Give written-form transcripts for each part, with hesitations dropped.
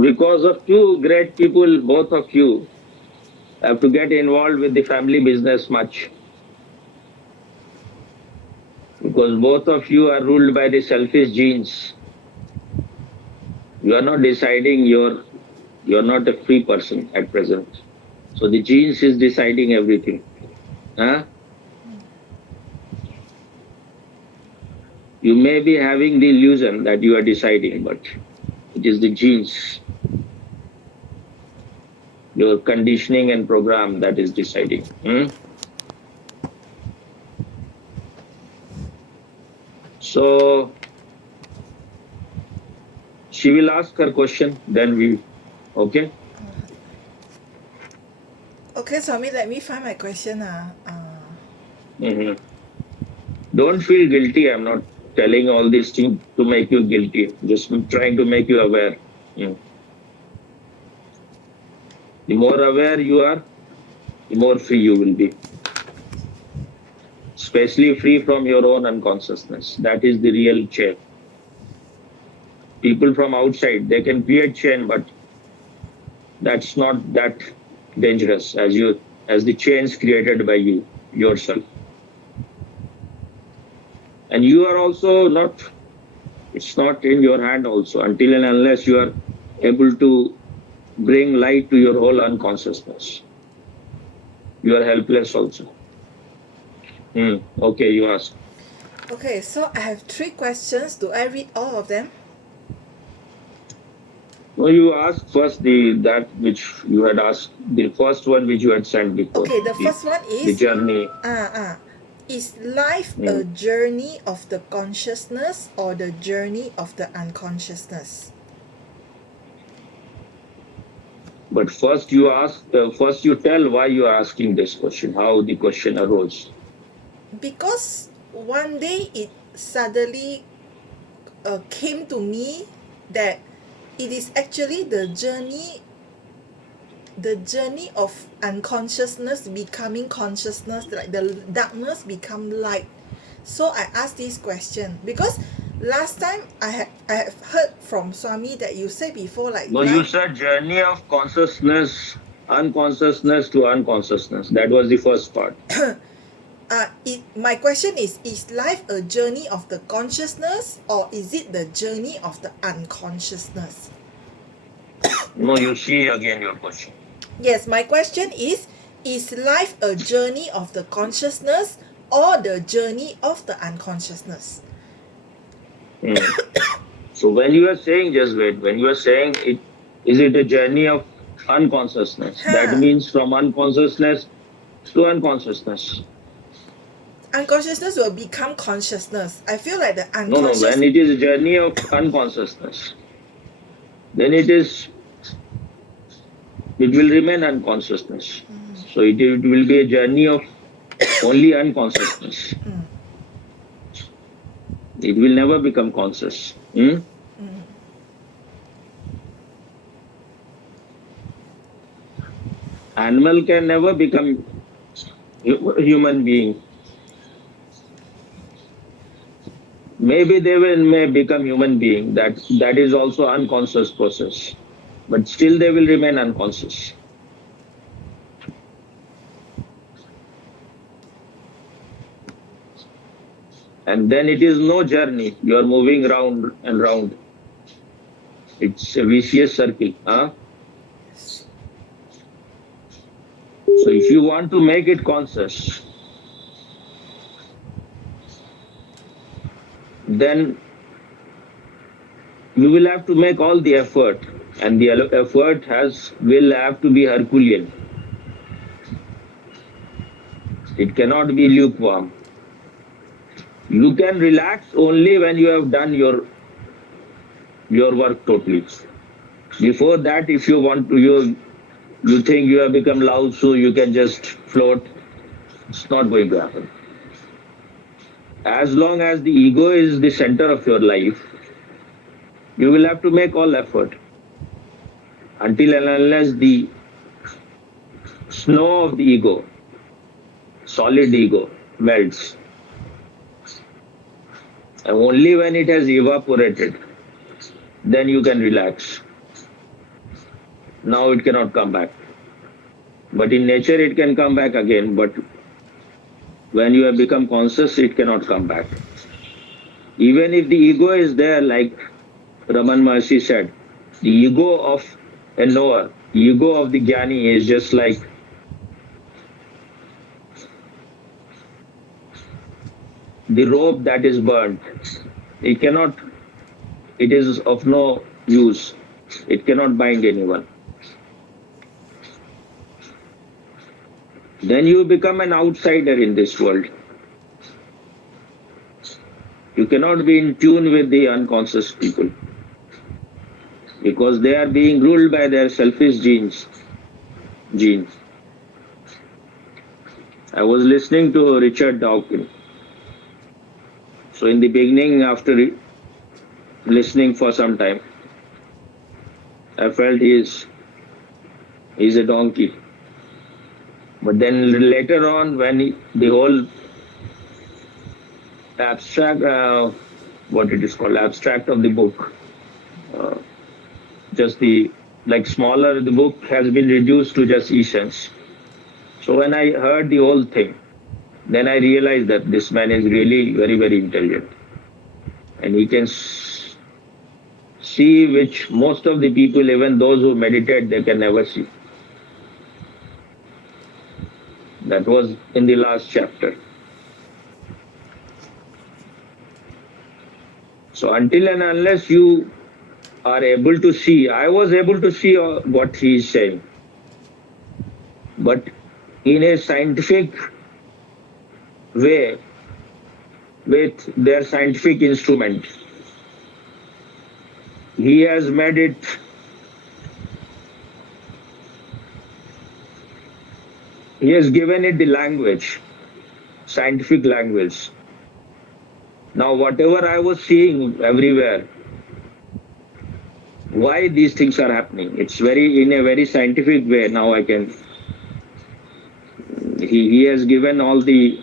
Because of two great people, both of you have to get involved with the family business much. Because both of you are ruled by the selfish genes. You are not deciding, you're not a free person at present. So the genes is deciding everything. Huh? You may be having the illusion that you are deciding, but it is the genes, your conditioning and program that is deciding. So she will ask her question, then we, okay? Okay, Swami, let me find my question. Don't feel guilty. I'm not telling all these things to make you guilty. Just trying to make you aware. The more aware you are, the more free you will be. Especially free from your own unconsciousness. That is the real chain. People from outside, they can create chain, but that's not that dangerous as the chains created by you yourself. And you are also not, it's not in your hand also until and unless you are able to bring light to your whole unconsciousness. You are helpless also. Okay, you ask. Okay, so I have 3 questions. Do I read all of them? No, you ask first that which you had asked, the first one which you had sent before. Okay, the first one The is journey. is life a journey of the consciousness or the journey of the unconsciousness? But first you ask, first you tell why you are asking this question, how the question arose. Because one day it suddenly came to me that it is actually the journey of unconsciousness becoming consciousness, like the darkness become light. So I asked this question because last time I have heard from Swami that you said before, like No, you said journey of consciousness, unconsciousness to unconsciousness. That was the first part. My question is life a journey of the consciousness or is it the journey of the unconsciousness? No, you see again your question. Yes, my question is life a journey of the consciousness or the journey of the unconsciousness? So when you are saying, just wait, when you are saying it, is it a journey of unconsciousness? That means from unconsciousness to unconsciousness. Unconsciousness will become consciousness. I feel like the No, unconscious. when it is a journey of unconsciousness, then it will remain unconsciousness. So it will be a journey of only unconsciousness. It will never become conscious. Animal can never become human being. Maybe they may become human being. That is also unconscious process. But still they will remain unconscious. And then it is no journey. You are moving round and round. It's a vicious circle. So if you want to make it conscious, then you will have to make all the effort, and the effort will have to be Herculean. It cannot be lukewarm. You can relax only when you have done your work totally. Before that, if you want to, you think you have become Lao Tzu, you can just float. It's not going to happen. As long as the ego is the center of your life, you will have to make all effort until and unless the snow of the ego, solid ego, melts. And only when it has evaporated, then you can relax. now it cannot come back. But in nature, it can come back again. But when you have become conscious, it cannot come back. Even if the ego is there, like Raman Maharshi said, the ego of a knower, ego of the Jnani is just like the rope that is burnt. It cannot, it is of no use. It cannot bind anyone. Then you become an outsider in this world. You cannot be in tune with the unconscious people because they are being ruled by their selfish genes. I was listening to Richard Dawkins. So in the beginning, after listening for some time, I felt he's a donkey. But then later on, when the whole abstract, what it is called, abstract of the book, just the like smaller, the book has been reduced to just essence. So when I heard the whole thing, then I realized that this man is really very, very intelligent. And he can see which most of the people, even those who meditate, they can never see. That was in the last chapter. So until and unless you are able to see, I was able to see what he is saying. But in a scientific way, with their scientific instrument, he has made it he has given it the language, scientific language. Now whatever I was seeing everywhere, why these things are happening, it's very in a very scientific way. Now I can he has given all the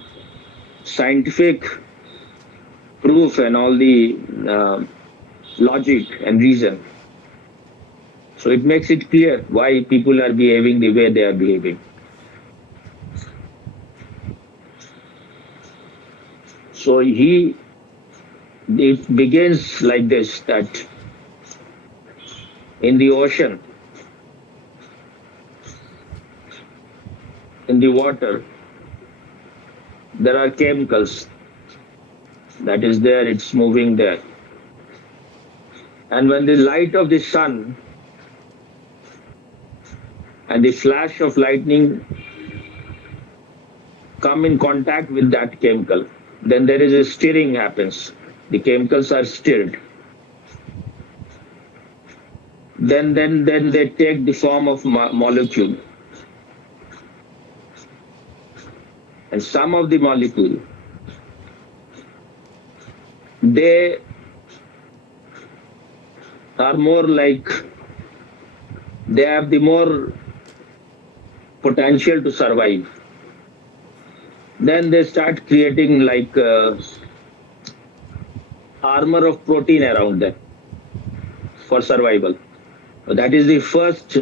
scientific proof and all the logic and reason. So it makes it clear why people are behaving the way they are behaving. So it begins like this, that in the ocean, in the water, there are chemicals that is there, it's moving there. And when the light of the sun and the flash of lightning come in contact with that chemical, then there is a stirring happens. The chemicals are stirred. Then they take the form of molecule. And some of the molecule, they are more like, they have the more potential to survive. Then they start creating like armor of protein around them for survival. That is the first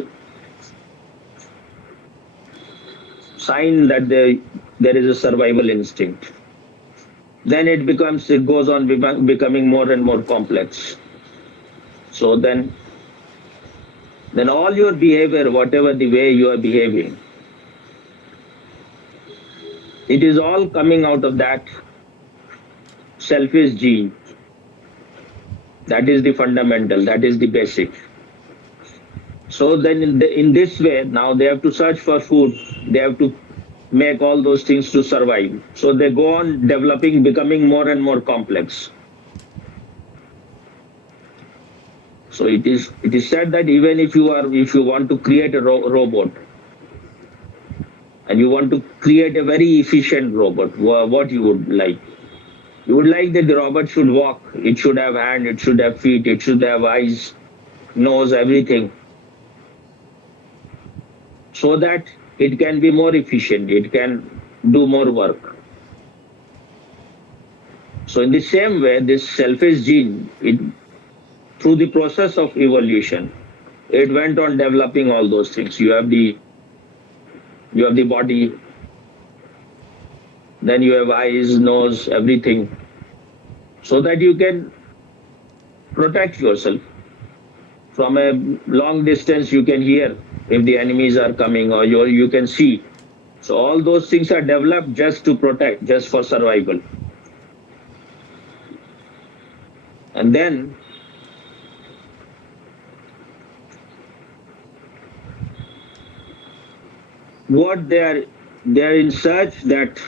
sign that there is a survival instinct. Then it goes on becoming more and more complex. So then all your behavior, whatever the way you are behaving, it is all coming out of that selfish gene. That is the fundamental, that is the basic. So then in this way, now they have to search for food, they have to make all those things to survive. So they go on developing, becoming more and more complex. So it is said that even if you want to create a robot, and you want to create a very efficient robot, what you would like? You would like that the robot should walk, it should have hand, it should have feet, it should have eyes, nose, everything, so that it can be more efficient, it can do more work. So in the same way, this selfish gene, through the process of evolution, it went on developing all those things. You have the body, then you have eyes, nose, everything, so that you can protect yourself. From a long distance, you can hear if the enemies are coming, or you can see. So all those things are developed just to protect, just for survival. And then what they are in search that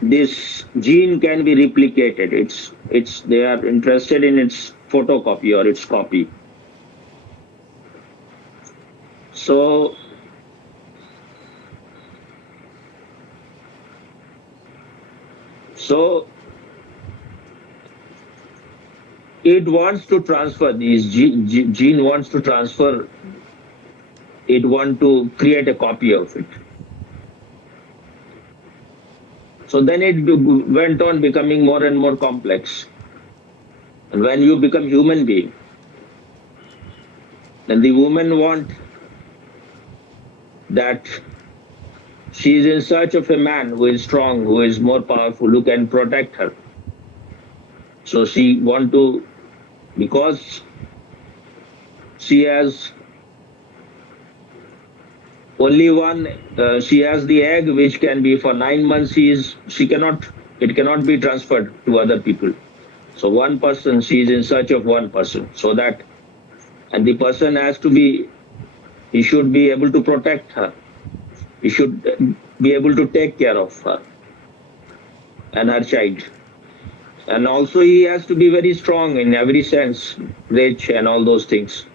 this gene can be replicated. It's they are interested in its photocopy or its copy. So so it wants to transfer these gene wants to transfer, it want to create a copy of it. So then it went on becoming more and more complex. And when you become human being, then the woman want that she is in search of a man who is strong, who is more powerful, who can protect her. So she want to, because she has only one, she has the egg which can be for 9 months. She cannot, it cannot be transferred to other people. So one person, she is in search of one person, so that, and the person has to be, he should be able to protect her. He should be able to take care of her and her child. And also he has to be very strong in every sense, rich and all those things.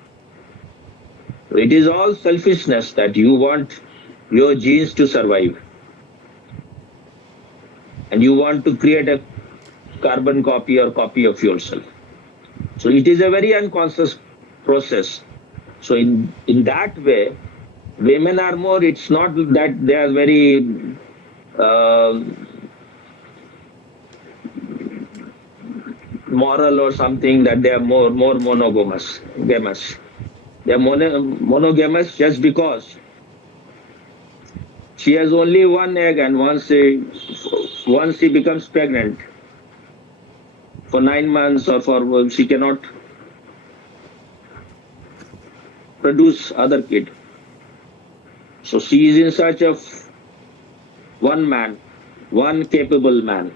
It is all selfishness that you want your genes to survive. And you want to create a carbon copy or copy of yourself. So it is a very unconscious process. So in that way, women are more, it's not that they are very uh, moral or something, that they are more monogamous. They are monogamous just because she has only one egg, and once she becomes pregnant for 9 months, or for, she cannot produce other kid. So she is in search of one man, one capable man.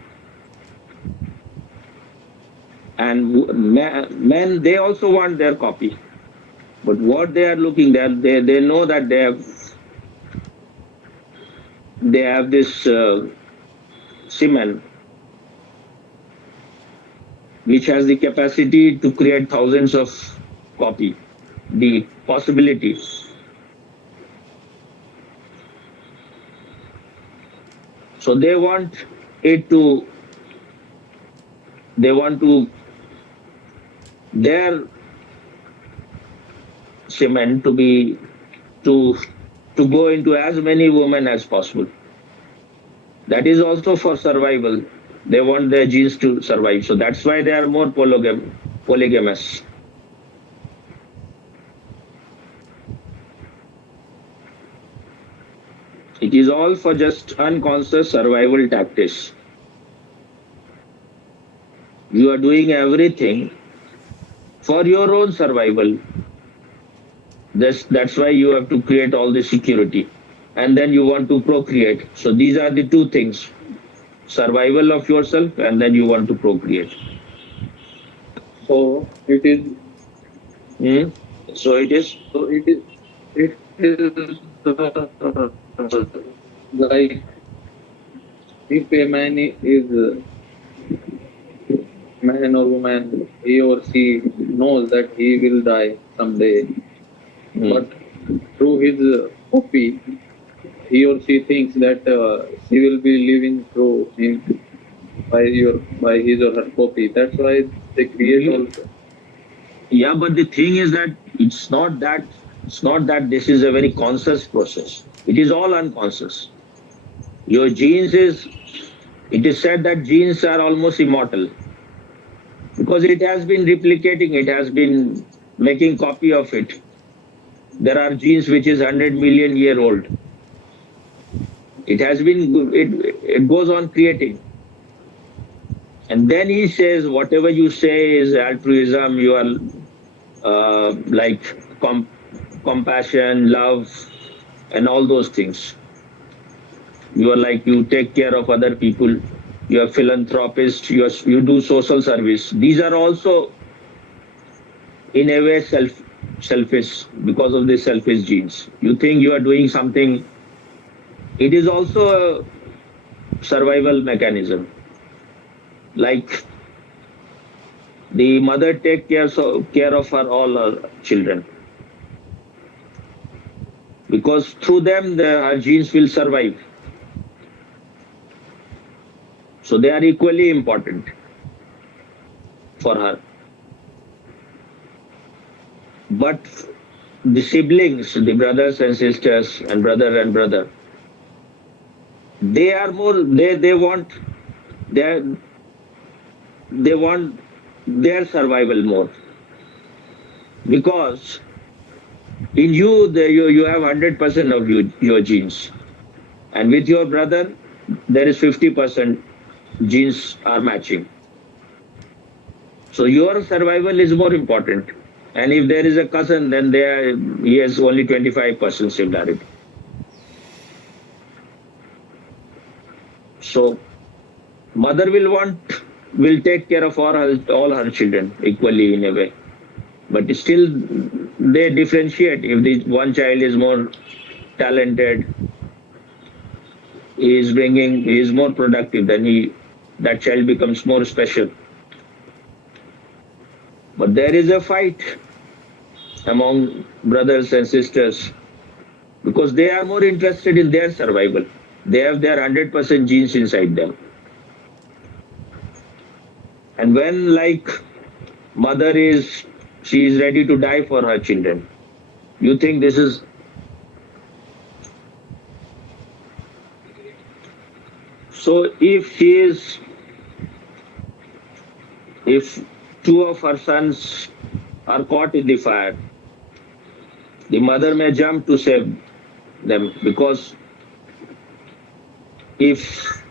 And men, they also want their copy. But what they are looking, they know that they have this semen which has the capacity to create thousands of copy, the possibility. So they want their semen to be to go into as many women as possible. That is also for survival. They want their genes to survive. So that's why they are more polygamous. It is all for just unconscious survival tactics. You are doing everything for your own survival. That's why you have to create all the security. And then you want to procreate. So these are the two things: survival of yourself, and then you want to procreate. So it is. Hmm? So it is. So it is. It is like if a man is man or woman, he or she knows that he will die someday, but through his copy, he or she thinks that she will be living through him by his or her copy. That's why they create also. Yeah, but the thing is that it's not that this is a very conscious process. It is all unconscious. Your genes is, it is said that genes are almost immortal. because it has been replicating, it has been making copy of it. There are genes which is 100 million year old. It has been, it goes on creating. And then he says, whatever you say is altruism, you are like compassion, love, and all those things. You are like, you take care of other people, you are philanthropist, you do social service. These are also in a way selfish because of the selfish genes. You think you are doing something. It is also a survival mechanism. Like the mother take care of her all her children, because through them her genes will survive. So they are equally important for her. But the siblings, the brothers and sisters, and brother, they are more. They want their they want their survival more, because in you you have 100% of your genes, and with your brother there is 50% genes are matching. So your survival is more important. And if there is a cousin, then he has only 25% similarity. So mother will take care of all her children equally in a way. But still they differentiate. If the one child is more talented, he is more productive, then that child becomes more special. But there is a fight among brothers and sisters because they are more interested in their survival. They have their 100% genes inside them. And when like mother she is ready to die for her children, you think this is. So if two of her sons are caught in the fire, the mother may jump to save them, because if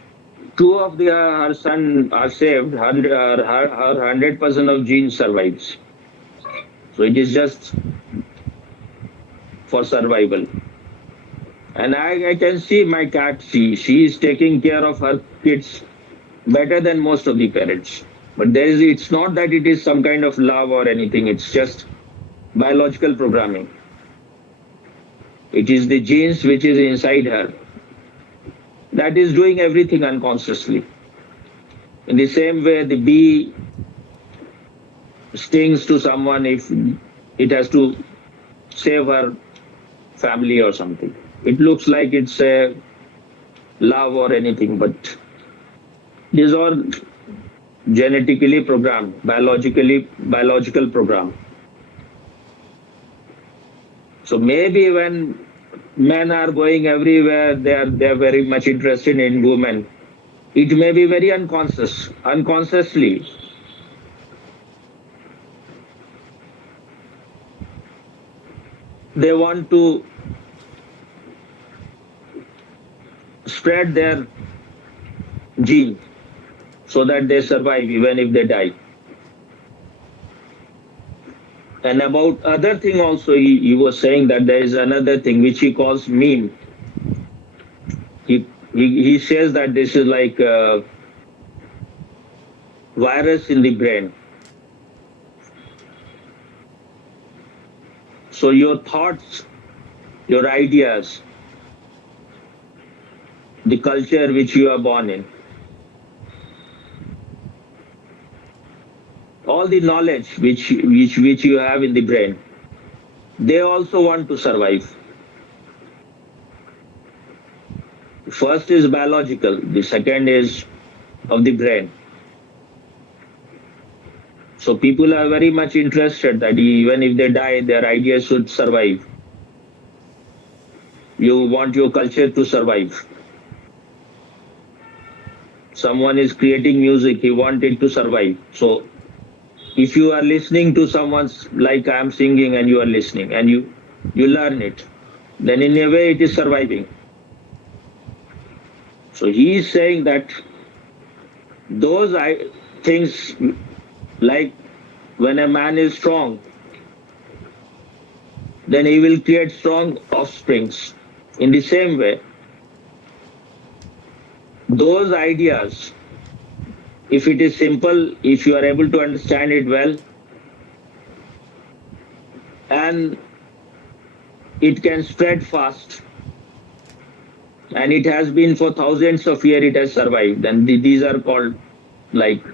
two of her sons are saved, her 100% of genes survives. So it is just for survival. And I can see my cat, she is taking care of her kids better than most of the parents. But it's not that it is some kind of love or anything, it's just biological programming. It is the genes which is inside her that is doing everything unconsciously. In the same way, the bee stings to someone if it has to save her family or something. It looks like it's a love or anything, but these are genetically programmed, biological program. So maybe when men are going everywhere, they are very much interested in women. It may be very unconsciously. They want to spread their gene so that they survive even if they die. And about other thing also, he was saying that there is another thing which he calls meme. He says that this is like a virus in the brain. So your thoughts, your ideas, the culture which you are born in, all the knowledge which you have in the brain, they also want to survive. First is biological, the second is of the brain. So people are very much interested that even if they die, their ideas should survive. You want your culture to survive. Someone is creating music, he wants it to survive. So If you are listening to someone's, like I am singing and you are listening and you learn it, then in a way it is surviving. So he is saying that those things, like when a man is strong, then he will create strong offsprings. In the same way, those ideas, if it is simple, if you are able to understand it well, and it can spread fast, and it has been for thousands of years, it has survived, and these are called like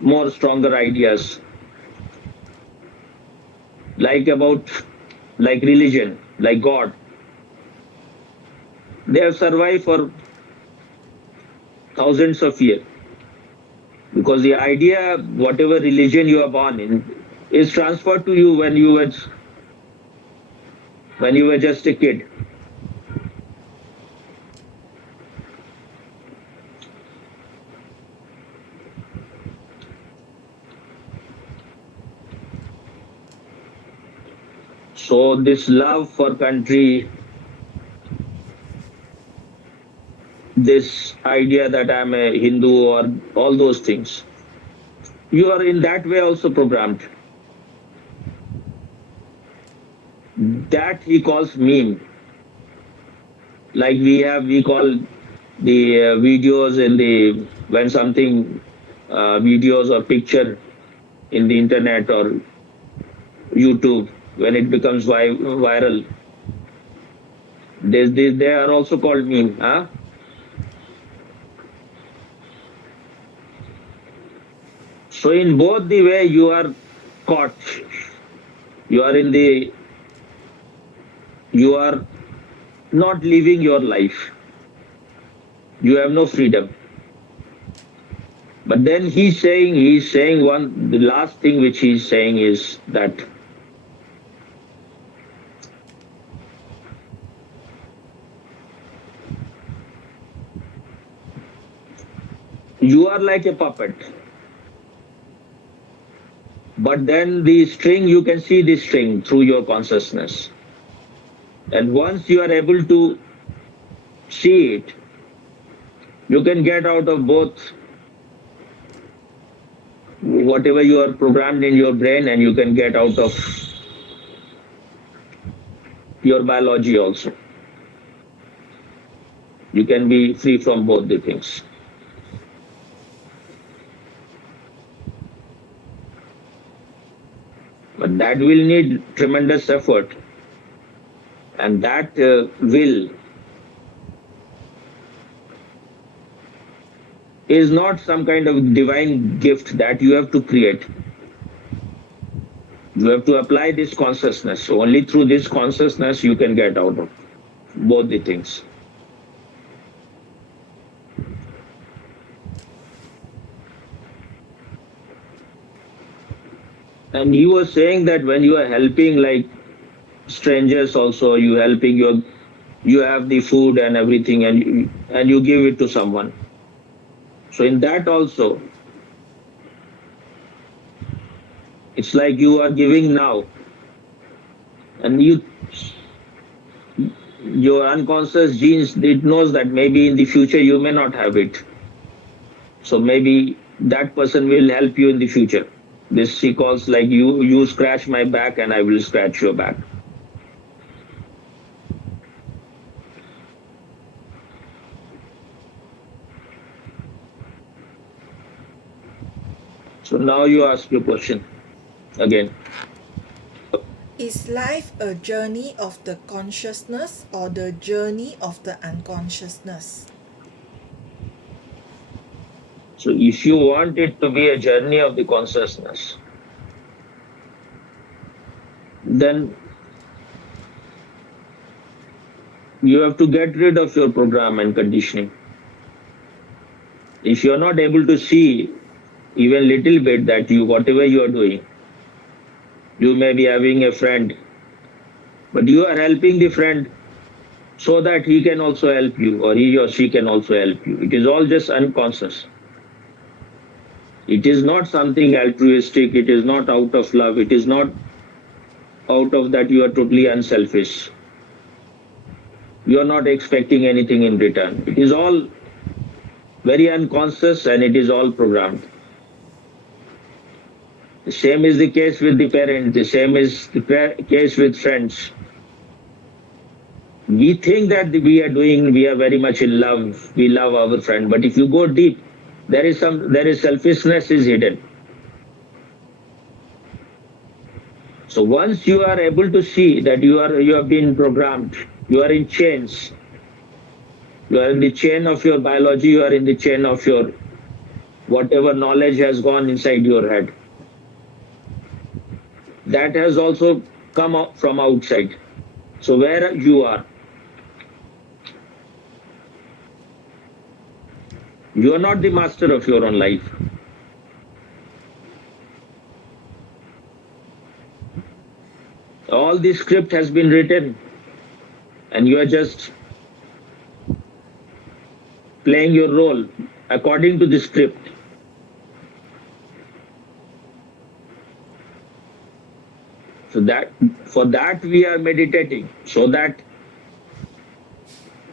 more stronger ideas, like about, like religion, like God. They have survived for thousands of years because the idea, whatever religion you are born in, is transferred to you when you were just a kid. So this love for country, this idea that I'm a Hindu or all those things, you are in that way also programmed. That he calls meme. Like we call the videos in the, when something videos or picture in the internet or YouTube, when it becomes viral, they are also called meme. Huh? So in both the way you are caught. You are in the, you are not living your life. You have no freedom. But then he's saying one, the last thing which he's saying is that you are like a puppet. But then the string, you can see the string through your consciousness. And once you are able to see it, you can get out of both whatever you are programmed in your brain, and you can get out of your biology also. You can be free from both the things. But that will need tremendous effort. And that will is not some kind of divine gift that you have to create. You have to apply this consciousness. So only through this consciousness you can get out of both the things. And he was saying that when you are helping like strangers also, you helping you have the food and everything, and you give it to someone. So in that also, it's like you are giving now, and your unconscious genes, it knows that maybe in the future you may not have it. So maybe that person will help you in the future. This he calls like you scratch my back and I will scratch your back. So now you ask your question again. Is life a journey of the consciousness or the journey of the unconsciousness? So if you want it to be a journey of the consciousness, then you have to get rid of your program and conditioning. If you are not able to see even little bit that you, whatever you are doing, you may be having a friend, but you are helping the friend so that he can also help you, or he or she can also help you. It is all just unconscious. It is not something altruistic, it is not out of love, it is not out of that you are totally unselfish. You are not expecting anything in return. It is all very unconscious and it is all programmed. The same is the case with the parents, the same is the case with friends. We think that we are very much in love, we love our friend, but if you go deep, there is selfishness is hidden. So once you are able to see that you have been programmed, you are in chains, you are in the chain of your biology, you are in the chain of your whatever knowledge has gone inside your head. That has also come out from outside. So where you are not the master of your own life. All the script has been written and you are just playing your role according to the script. So that for that we are meditating, so that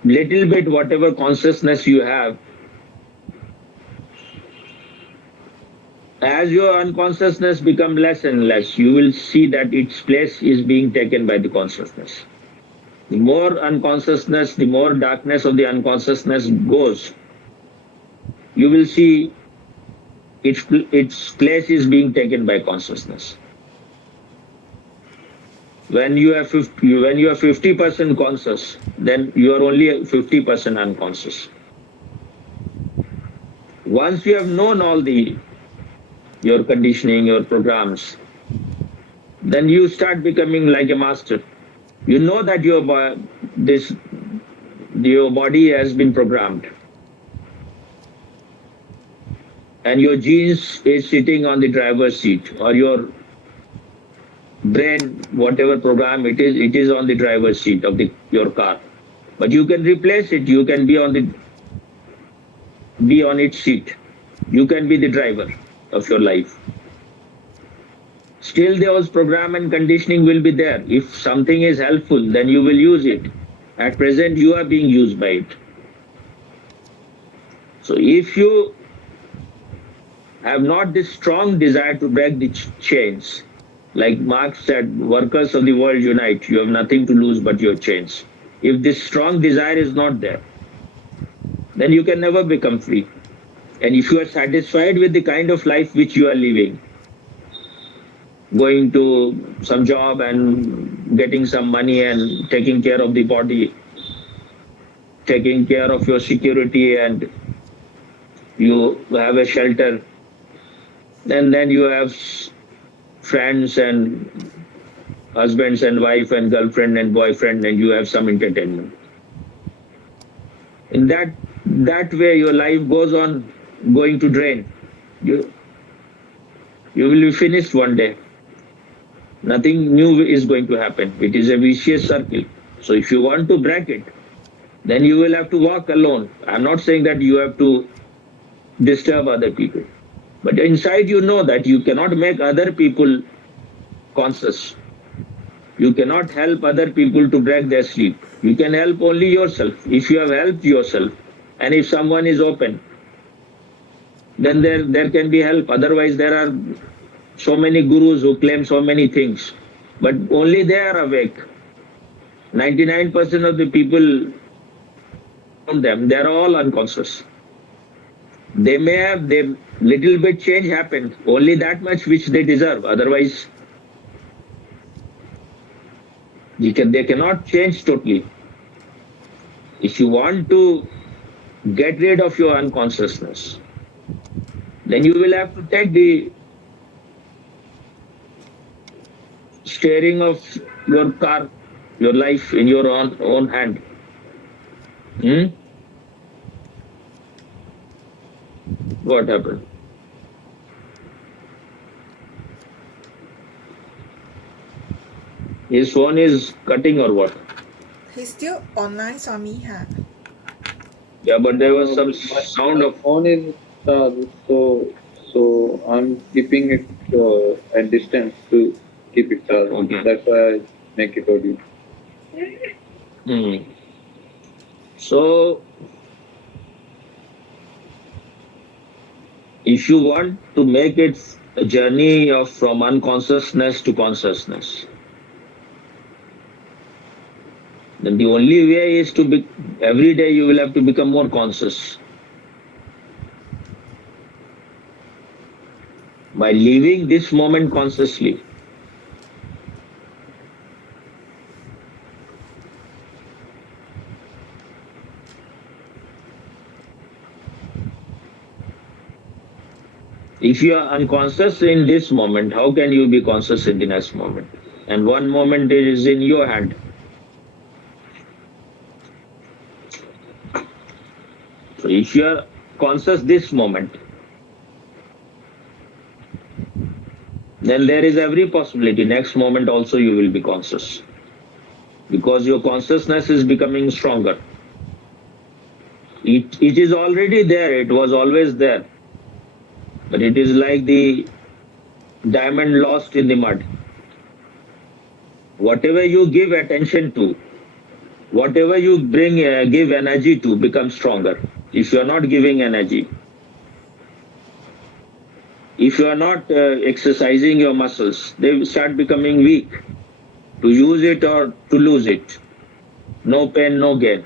little bit whatever consciousness you have, as your unconsciousness become less and less, you will see that its place is being taken by the consciousness. The more unconsciousness, the more darkness of the unconsciousness goes, you will see its place is being taken by consciousness. When you are 50% conscious, then you are only 50% unconscious. Once you have known all your conditioning, your programs, then you start becoming like a master. You know that your body has been programmed, and your genes is sitting on the driver's seat, or your brain, whatever program it is on the driver's seat of your car. But you can replace it. You can be on its seat. You can be the driver of your life. Still, those program and conditioning will be there. If something is helpful, then you will use it. At present, you are being used by it. So if you have not this strong desire to break the chains, like Marx said, workers of the world unite, you have nothing to lose but your chains. If this strong desire is not there, then you can never become free. And if you are satisfied with the kind of life which you are living, going to some job and getting some money and taking care of the body, taking care of your security, and you have a shelter, and then you have friends and husbands and wife and girlfriend and boyfriend, and you have some entertainment. In that way your life goes on going to drain. You will be finished one day. Nothing new is going to happen. It is a vicious circle. So if you want to break it, then you will have to walk alone. I'm not saying that you have to disturb other people, but inside you know that you cannot make other people conscious. You cannot help other people to break their sleep. You can help only yourself. If you have helped yourself, and if someone is open, then there can be help. Otherwise, there are so many gurus who claim so many things, but only they are awake. 99% of the people around them, they are all unconscious. They may have their little bit change happened, only that much which they deserve. Otherwise, they cannot change totally. If you want to get rid of your unconsciousness, then you will have to take the steering of your car, your life in your own hand. What happened? His phone is cutting or what? He's still online, Swami, huh? Yeah, but there was some sound of. phone is charged, so So I'm keeping it at distance to keep it charged. Okay. That's why I make it audio. Hmm. So, if you want to make it a journey of from unconsciousness to consciousness, then the only way is to be every day you will have to become more conscious by living this moment consciously. If you are unconscious in this moment, how can you be conscious in the next moment? And one moment is in your hand. So if you are conscious this moment, then there is every possibility next moment also you will be conscious because your consciousness is becoming stronger. It is already there, it was always there, but it is like the diamond lost in the mud. Whatever you give attention to, whatever you bring give energy to becomes stronger. If you are not giving energy, if you are not exercising your muscles, they will start becoming weak. To use it or to lose it, no pain, no gain.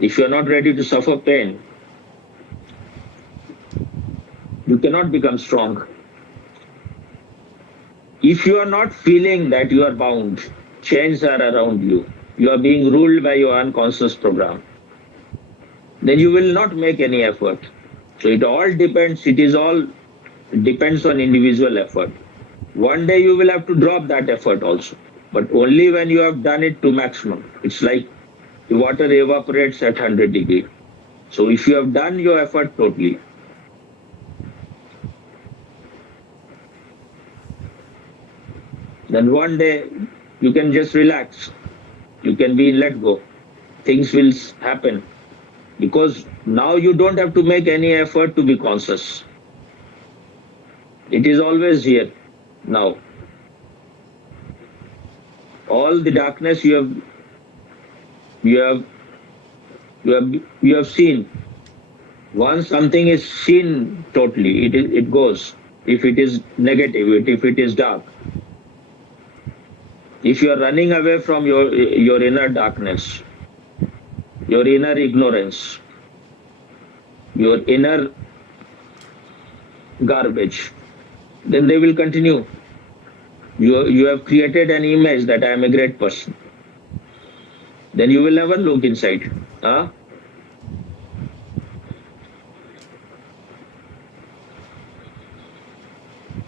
If you are not ready to suffer pain, you cannot become strong. If you are not feeling that you are bound, chains are around you are being ruled by your unconscious program, then you will not make any effort. So it all depends, it is all depends on individual effort. One day you will have to drop that effort also, but only when you have done it to maximum. It's like the water evaporates at 100 degree. So if you have done your effort totally, then one day you can just relax. You can be let go. Things will happen because now you don't have to make any effort to be conscious. It is always here now. All the darkness you have you have seen. Once something is seen totally, it goes. If it is negative, if it is dark, if you are running away from your inner darkness, your inner ignorance, your inner garbage, then they will continue. You have created an image that I am a great person. Then you will never look inside. Huh?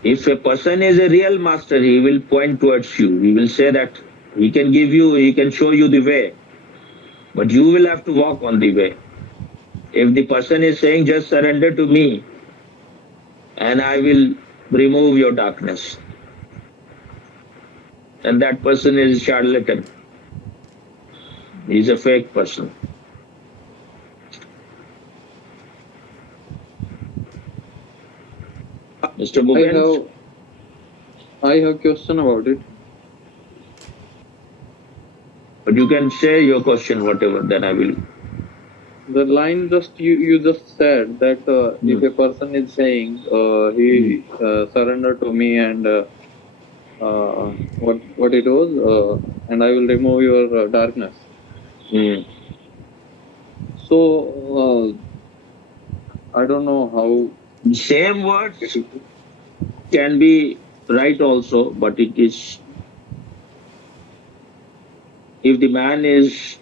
If a person is a real master, he will point towards you. He will say that he can show you the way, but you will have to walk on the way. If the person is saying, just surrender to me and I will remove your darkness, then that person is a charlatan. He's a fake person. Mr. I Bhupen, have I have question about it. but you can share your question, whatever, then I will. The line just you just said that if a person is saying he surrender to me and what it was and I will remove your darkness. Hmm. So I don't know how Same it words is. can be right also, but it is if the man is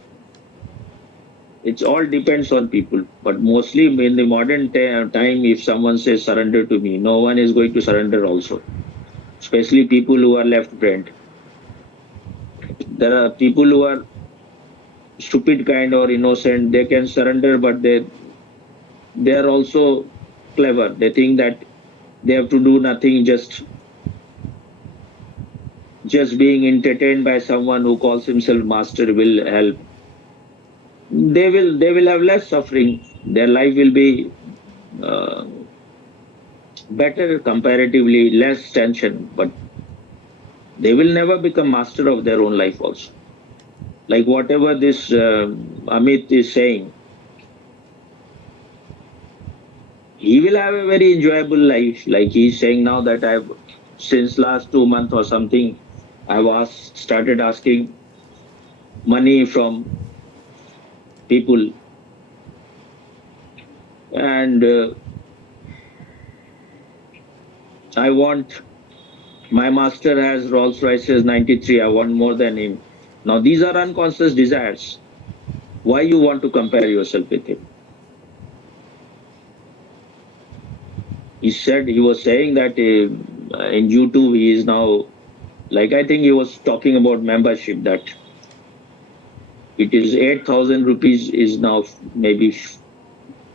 it all depends on people, but mostly in the modern time if someone says surrender to me, no one is going to surrender also, especially people who are left brained. There are people who are stupid kind or innocent, they can surrender, but they are also clever. They think that they have to do nothing, just being entertained by someone who calls himself master will help. They will have less suffering. Their life will be uh, better comparatively, less tension, but they will never become master of their own life also. Like whatever this Amit is saying, he will have a very enjoyable life. Like he's saying now that I've, since last 2 months or something, started asking money from people, and I want, my master has Rolls Royces 93. I want more than him. Now these are unconscious desires. Why you want to compare yourself with him? He was saying that in YouTube he is now, like I think he was talking about membership, that it is 8,000 rupees is now maybe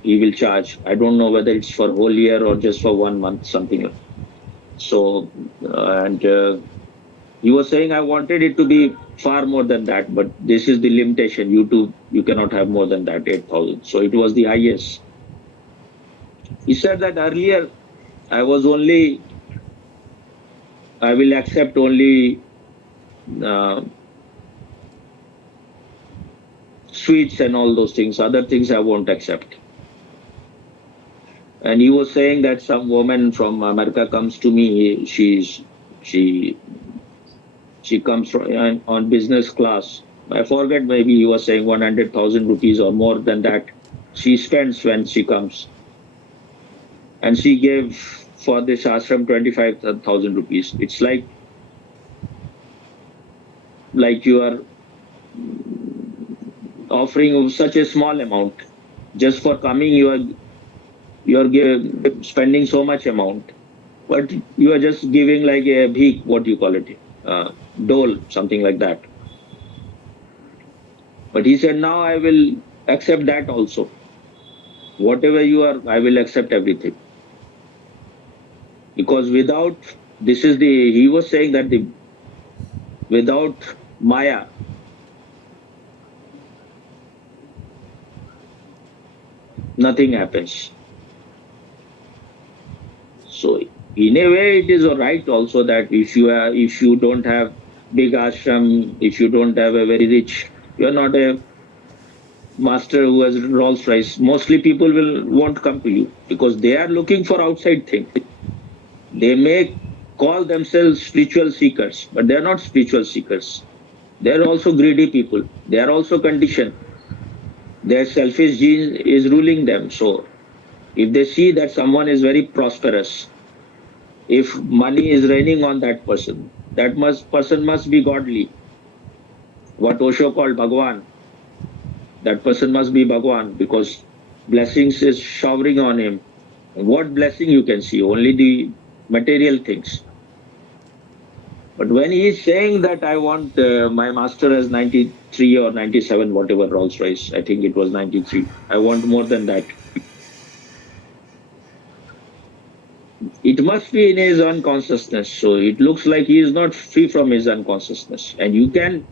he will charge. I don't know whether it's for whole year or just for 1 month, something like. So and he was saying I wanted it to be far more than that, but this is the limitation. YouTube, you cannot have more than that, 8,000. So it was the highest. He said that earlier I was only, I will accept only uh, sweets and all those things. Other things I won't accept. And he was saying that some woman from America comes to me. She she comes from, on business class. I forget. Maybe he was saying 100,000 rupees or more than that. She spends when she comes, and she gave for this ashram 25,000 rupees. It's like you are offering such a small amount just for coming. Spending so much amount, but you are just giving like a bhik, what do you call it, dole, something like that. But he said, now I will accept that also. Whatever you are, I will accept everything. Because without, he was saying that without Maya, nothing happens. So in a way, it is all right also that if you don't have big ashram, if you don't have a very rich, you are not a master who has Rolls Royce. Mostly people will won't come to you because they are looking for outside things. They may call themselves spiritual seekers, but they are not spiritual seekers. They are also greedy people. They are also conditioned. Their selfish gene is ruling them. So if they see that someone is very prosperous, if money is raining on that person, person must be godly. What Osho called Bhagwan, that person must be Bhagwan because blessings is showering on him. What blessing you can see? Only the material things. But when he is saying that I want my master as 93 or 97, whatever Rolls Royce, I think it was 93. I want more than that. It must be in his unconsciousness. So it looks like he is not free from his unconsciousness. And you can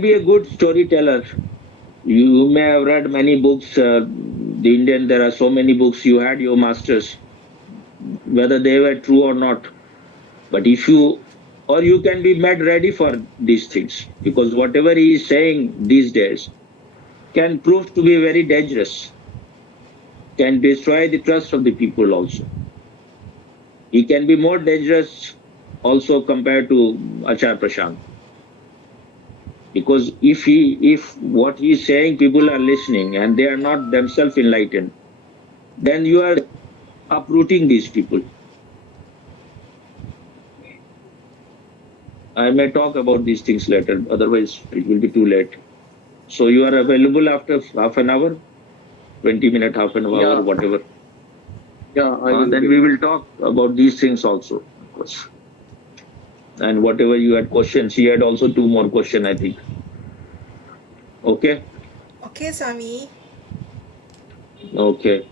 be a good storyteller. You may have read many books. The Indian, there are so many books. You had your masters, whether they were true or not. But if you, or you can be made ready for these things, because whatever he is saying these days can prove to be very dangerous, can destroy the trust of the people also. He can be more dangerous also compared to Achar Prashant. Because if what he is saying people are listening and they are not themselves enlightened, then you are uprooting these people. I may talk about these things later, otherwise it will be too late. So you are available after half an hour, 20 minutes, half an hour, Yeah. whatever. Yeah, I will. Then we will talk about these things also, of course. And whatever you had questions, he had also 2 more questions, I think. Okay. Okay, Swami. Okay.